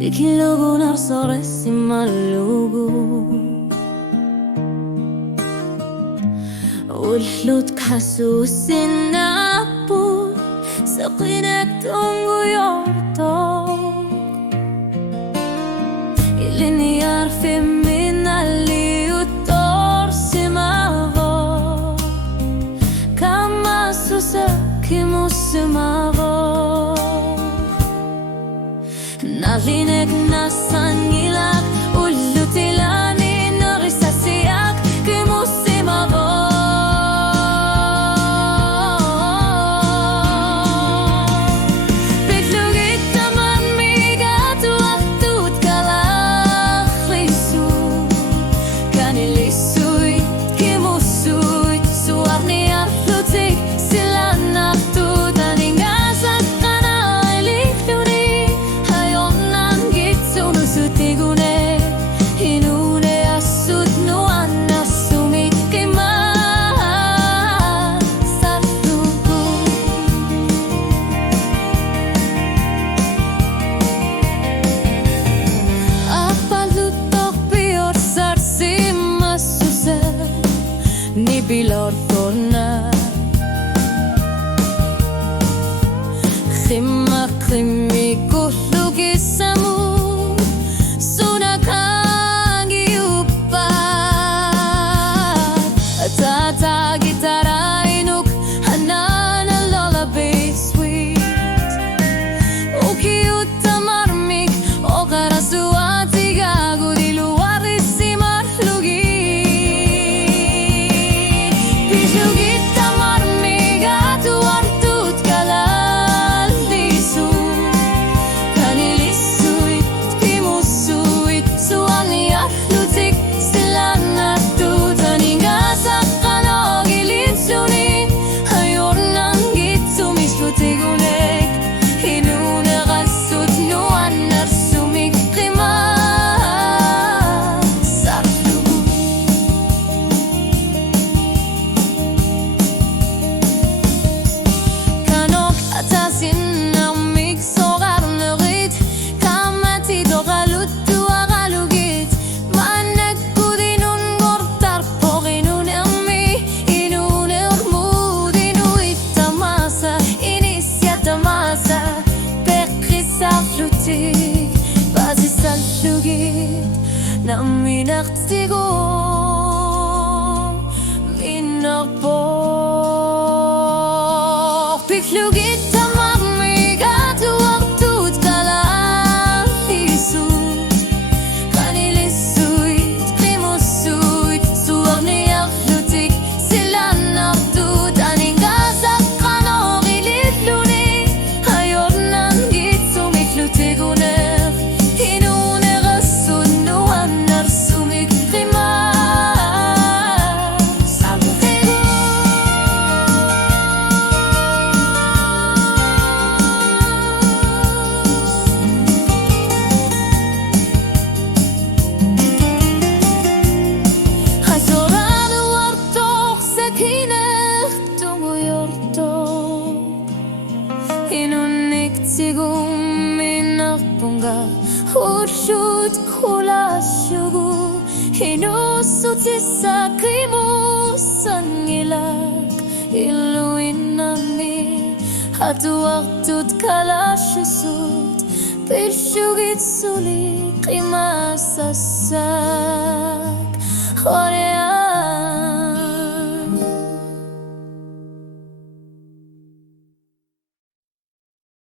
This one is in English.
Tikilogo narsaresi malugo والحلوت كحسوس النابو سقينك تونغو يورطوك اللي يعرف من اللي يطور سماغو كما سوساكي مسماغو نالينك ناسانيلك ولو تلاني نرساسيك كمسماغو Bilor torna Khimma khimmi kullu gisamu Sunakangi uppa Tata gitara inuk Hanana lullaby sweet Uki utamarmik Ogara suati gagurilu Arisimar lugi Basi salugit na minaktigo minakpo Piklugit tamang migat Uwagtut kalang isut Kanilisuit, krimusuit Suwag niyak lutik Sila naktut Aning gasak kanong ilitluni Hayor nang gitsumik lutigunay Sigum minakpunga Urshut kula shugu Hinusut isakimu sangilak Iluinami Hatu waktut kalashusut Pirshugit sulik imasasak